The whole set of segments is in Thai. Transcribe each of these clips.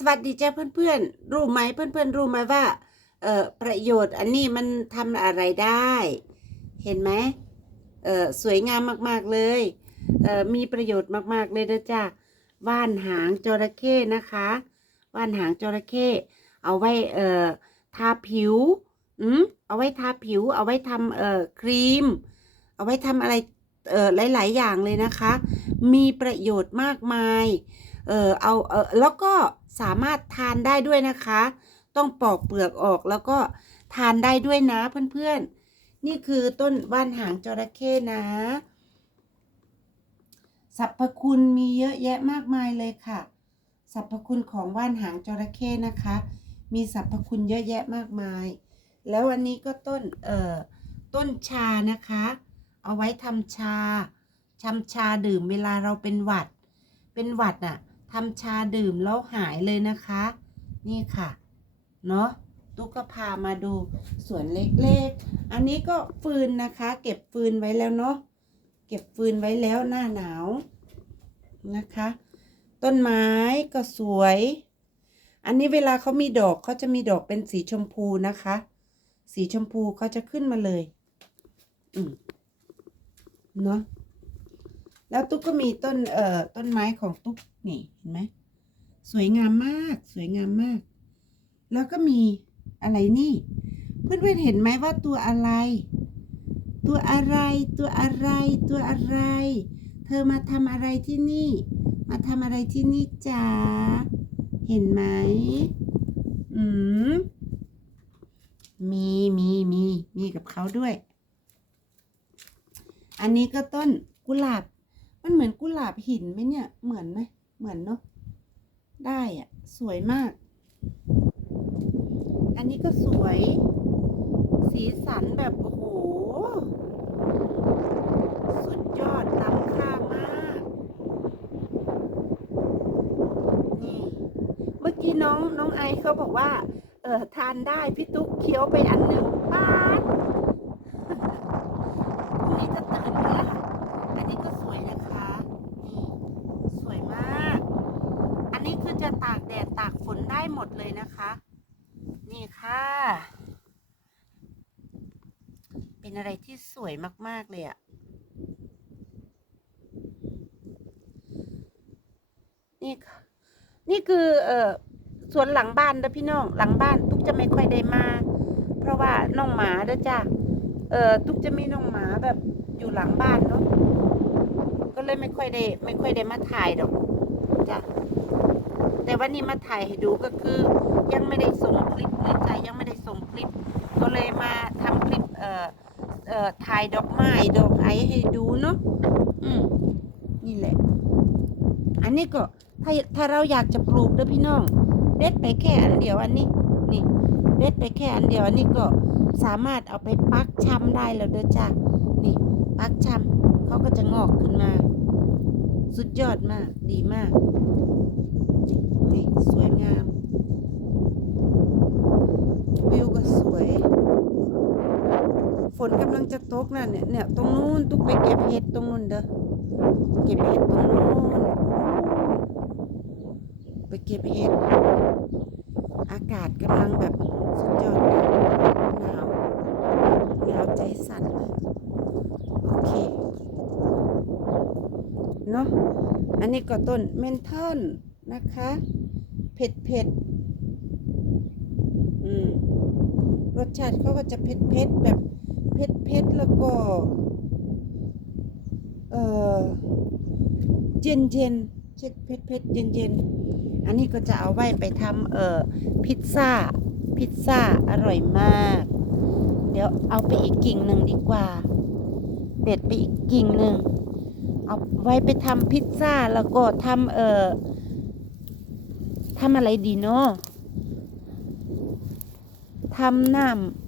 สวัสดีจ้าเพื่อนๆ รู้ไหมเพื่อนๆ รู้ไหมว่าเอ่อประโยชน์อันนี้มันทำอะไรได้ เห็นไหมเอ่อสวยงามมากๆเลยเอ่อมีประโยชน์มากๆเลยนะจ้าว่านหางจระเข้นะคะว่านหางจระเข้เอาไว้เอ่อทาผิวอืมเอาไว้ทาผิว เอาไว้ทำเอ่อครีม เอาไว้ทำอะไรเอ่อหลาย ๆ อย่างเลยนะคะ มีประโยชน์มากมาย เออเอาเออแล้วก็สามารถทานได้ด้วยนะคะ ต้องปอกเปลือกออกแล้วก็ทานได้ด้วยนะเพื่อนๆ นี่คือต้นว่านหางจระเข้นะสรรพคุณมีเยอะแยะมากมายเลยค่ะสรรพคุณของว่านหางจระเข้นะคะ มีสรรพคุณเยอะแยะมากมาย แล้วอันนี้ก็ต้นเอ่อต้นชานะคะ เอาไว้ทำชาชำชาดื่มเวลาเราเป็นหวัด เป็นหวัดน่ะ ทำชาดื่มแล้วหายเลยนะคะ นี่ค่ะ เนาะตุ๊กพามาดูสวนเล็กๆ อันนี้ก็ฟืนนะคะ เก็บฟืนไว้แล้วเนาะ เก็บฟืนไว้แล้วหน้าหนาวนะคะ ต้นไม้ก็สวย อันนี้เวลาเขามีดอกเขาจะมีดอกเป็นสีชมพูนะคะ สีชมพูเขาจะขึ้นมาเลย อืมเนาะ แล้วตุ๊กก็มีต้นเอ่อต้นไม้ของตุ๊กนี่เห็นไหมสวยงามมาก สวยงามมาก แล้วก็มีอะไรนี่ เพื่อนๆเห็นไหมว่าตัวอะไร ตัวอะไรตัวอะไร ตัวอะไร เธอมาทำอะไรที่นี่ มาทำอะไรที่นี่จ๋าเห็นไหมอืมมีมีมีมีกับเขาด้วย อันนี้ก็ต้นกุหลาบ มันเหมือนกุหลาบหินไหมเนี่ย เหมือนไหมเหมือนเนาะ ได้อะสวยมาก อันนี้ก็สวย สีสันแบบ โอ้โห สุดยอดล้ำค่ามาก นี่ เมื่อกี้น้องน้องไอเขาบอกว่า เออทานได้พี่ตุ๊กเคี้ยวไปอันหนึ่งป้าด พรุ่งนี้จะตื่นกันแล้วอันนี้ก็สวยนะคะ นี่ สวยมาก อันนี้คือจะตากแดดตากฝนได้หมดเลยนะคะ นี่ค่ะ เป็นอะไรที่สวยมาก ๆ เลยอะนี่ค่ะ นี่คือ เอ่อสวนหลังบ้านเด้อพี่น้อง หลังบ้านตุ๊กจะไม่ค่อยได้มา เพราะว่าน้องหมาเด้อจ้าเออตุ๊กจะมีน้องหมาแบบอยู่หลังบ้านเนาะ ก็เลยไม่ค่อยได้ ไม่ค่อยได้มาถ่ายดอกจ้ะแต่วันนี้มาถ่ายให้ดูก็คือ ยังไม่ได้ส่งคลิปเลยจ้ะยังไม่ได้ส่งคลิป ก็เลยมาทำคลิป เอ่อ เอ่อถ่ายดอกไม้ดอกไอให้ดูเนาะอืมนี่แหละ อันนี้ก็ถ้าถ้าเราอยากจะปลูกเด้อพี่น้อง เด็ดไปแค่อันเดียวอันนี้นี่ เด็ดไปแค่อันเดียวอันนี้ก็สามารถเอาไปปักชำได้แล้วเด้อจ้ะนี่ปักชำเขาก็จะงอกขึ้นมา สุดยอดมากดีมากนี่สวยงามวิวก็ส ฝนกำลังจะตกน่ะเนี่ยเนี่ยตรงนู้นตุกไปเก็บเห็ดตรงนู้นเด้อเก็บเห็ดตรงนู้นไปเก็บเห็ดอากาศกำลังแบบสุดยอดหนาวหนาวใจสั่นเลยโอเคเนาะอันนี้ก็ต้นเมนทอนนะคะ เผ็ดเผ็ดอืมรสชาติเขาก็จะเผ็ดเผ็ดแบบ เผ็ดเผ็ดแล้วก็เอ่อเย็นเย็นเช็ดเผ็ดเผ็ดเย็นเย็นอันนี้ก็จะเอาไว้ไปทำเอ่อพิซซ่า พิซซ่าอร่อยมาก เดี๋ยวเอาไปอีกกิ่งหนึ่งดีกว่า เด็ดไปอีกกิ่งหนึ่งเอาไว้ไปทำพิซซ่าแล้วก็ทำเอ่อทำอะไรดีเนาะทำน้ำ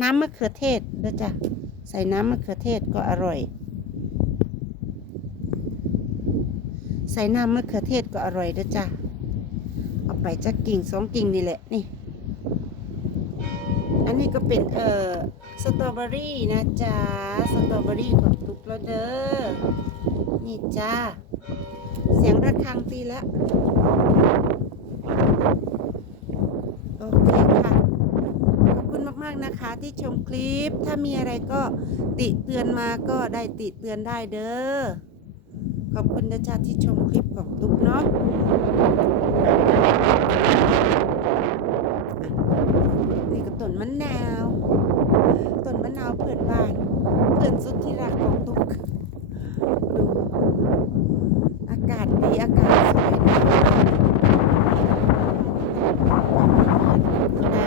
น้ำมะเขือเทศเด้อจ้ะใส่น้ำมะเขือเทศก็อร่อย ใส่น้ำมะเขือเทศก็อร่อยเด้อจ้ะเอาไปจักกิ่งสองกิ่งนี่แหละนี่ อันนี้ก็เป็นเอ่อสตรอเบอรี่นะจ๊ะสตรอเบอรี่ของตุกแล้วเด้อนี่จ้าเสียงระฆังตีแล้วโอเคากนะคะที่ชมคลิป ถ้ามีอะไรก็ติเตือนมาก็ได้ติเตือนได้เด้อ ขอบคุณนะจ๊ะที่ชมคลิปของตุ๊กเนาะอะนี่ก็ต้นมะนาว ต้นมะนาวเพื่อนบ้าน เพื่อนสุดที่รักของตุ๊ก ดู อากาศดี อากาศสวยนะขอบคุณนะ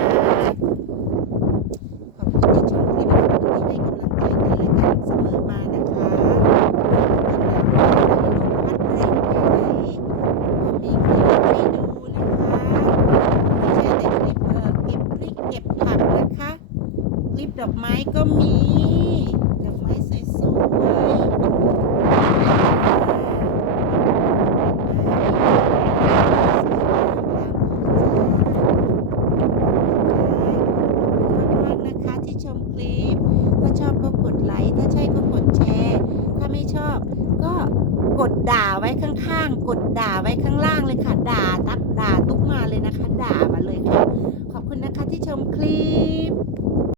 ขอบคุณที่ชมคลิปขอบคุณที่ให้กำลังใจกันและกันเสมอมานะคะพัดแรงแค่ไหนก็มีคลิปให้ดูนะคะไม่ใช่แต่คลิปเอ่อเก็บพริกเก็บผักนะคะ คลิปด อกไม้ก็มี ดอกไม้สวยๆมากนะคะที่ชมคลิปถ้าชอบก็กดไลค์ถ้าใช่ก็กดแชร์ถ้าไม่ชอบก็กดด่าไว้ข้างๆ กดด่าไว้ข้างล่างเลยค่ะ ด่าตักด่าตุ๊กมาเลยนะคะ ด่ามาเลยค่ะ ขอบคุณนะคะที่ชมคลิป